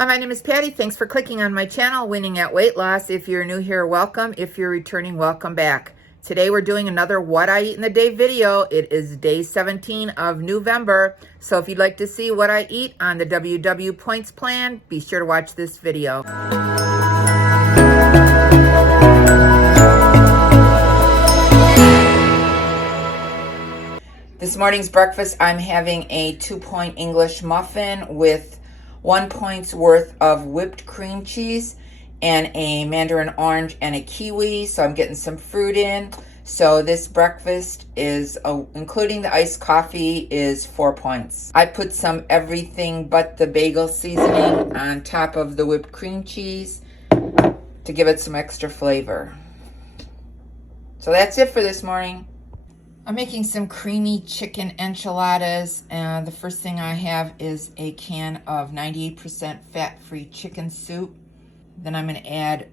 Hi, my name is Patty. Thanks for clicking on my channel, Winning at Weight Loss. If you're new here, welcome. If you're returning, welcome back. Today we're doing another What I Eat in a Day video. It is day 17 of November. So if you'd like to see what I eat on the WW Points Plan, be sure to watch this video. This morning's breakfast, I'm having a 2-point English muffin with 1 point's worth of whipped cream cheese and a mandarin orange and a kiwi. So I'm getting some fruit in. So this breakfast is, including the iced coffee, is 4 points. I put some everything but the bagel seasoning on top of the whipped cream cheese to give it some extra flavor. So that's it for this morning. I'm making some creamy chicken enchiladas, and the first thing I have is a can of 98% fat-free chicken soup. Then I'm going to add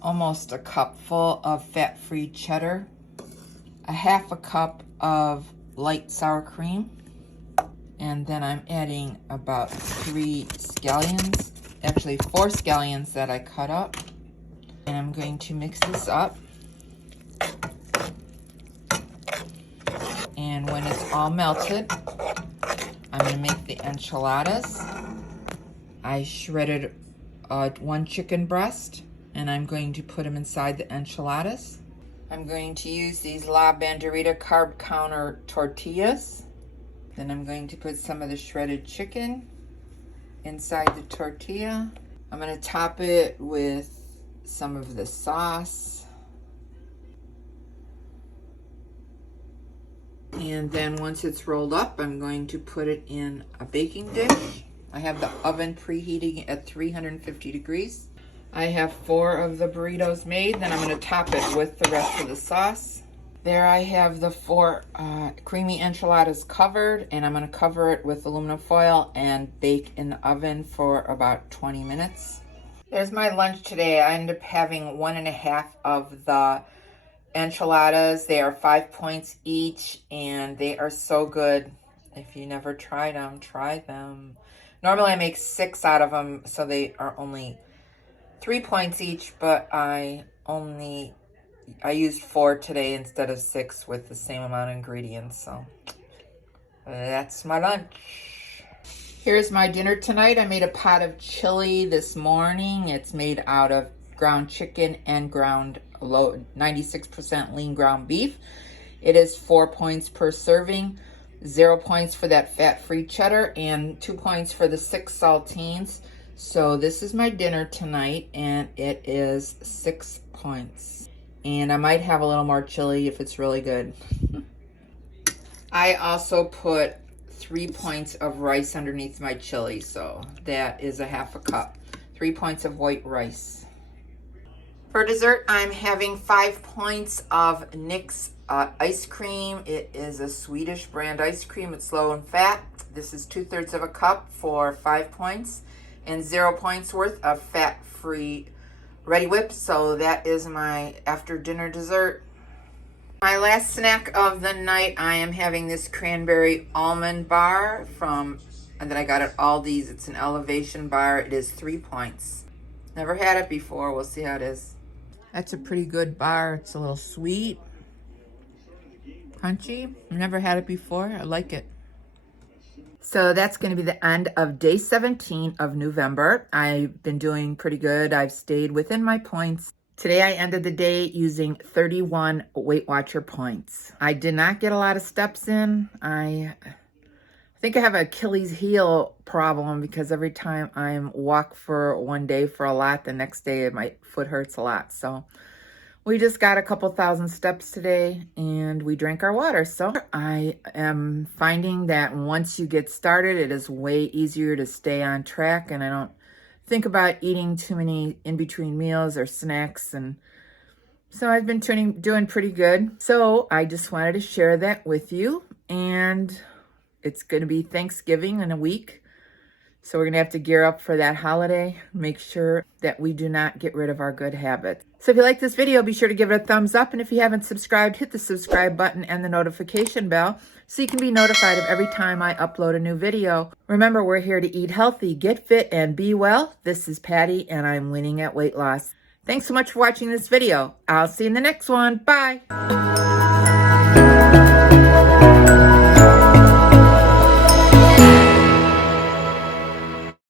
almost a cup full of fat-free cheddar, a half a cup of light sour cream, and then I'm adding about 3 scallions, actually 4 scallions that I cut up, and I'm going to mix this up. And when it's all melted, I'm going to make the enchiladas. I shredded 1 chicken breast, and I'm going to put them inside the enchiladas. I'm going to use these La Banderita carb counter tortillas. Then I'm going to put some of the shredded chicken inside the tortilla. I'm going to top it with some of the sauce. And then once it's rolled up, I'm going to put it in a baking dish. I have the oven preheating at 350 degrees. I have 4 of the burritos made. Then I'm going to top it with the rest of the sauce. There I have the 4 creamy enchiladas covered, and I'm going to cover it with aluminum foil and bake in the oven for about 20 minutes. There's my lunch today. I ended up having 1.5 of the enchiladas. They are 5 points each, and they are so good. If you never tried them, try them. Normally I make 6 out of them, so they are only 3 points each, but I used 4 today instead of 6 with the same amount of ingredients. So that's my lunch. Here's my dinner tonight. I made a pot of chili this morning. It's made out of ground chicken and ground 96% lean ground beef. It is 4 points per serving, 0 points for that fat-free cheddar, and 2 points for the 6 saltines. So this is my dinner tonight, and it is 6 points. And I might have a little more chili if it's really good. I also put 3 points of rice underneath my chili, so that is a half a cup. 3 points of white rice. For dessert, I'm having 5 points of NYX ice cream. It is a Swedish brand ice cream. It's low in fat. This is 2/3 of a cup for 5 points, and 0 points worth of fat-free Ready Whip. So that is my after dinner dessert. My last snack of the night, I am having this cranberry almond bar that I got at Aldi's. It's an Elevation bar. It is 3 points. Never had it before. We'll see how it is. That's a pretty good bar. It's a little sweet, crunchy. I've never had it before. I like it. So that's going to be the end of day 17 of November. I've been doing pretty good. I've stayed within my points. Today I ended the day using 31 Weight Watcher points. I did not get a lot of steps in. I think I have an Achilles heel problem because every time I walk for one day for a lot, the next day my foot hurts a lot. So we just got a couple thousand steps today, and we drank our water. So I am finding that once you get started, it is way easier to stay on track, and I don't think about eating too many in-between meals or snacks. And so I've been doing pretty good. So I just wanted to share that with you, and it's going to be Thanksgiving in a week. So we're going to have to gear up for that holiday. Make sure that we do not get rid of our good habits. So if you like this video, be sure to give it a thumbs up. And if you haven't subscribed, hit the subscribe button and the notification bell so you can be notified of every time I upload a new video. Remember, we're here to eat healthy, get fit, and be well. This is Patty, and I'm winning at weight loss. Thanks so much for watching this video. I'll see you in the next one. Bye.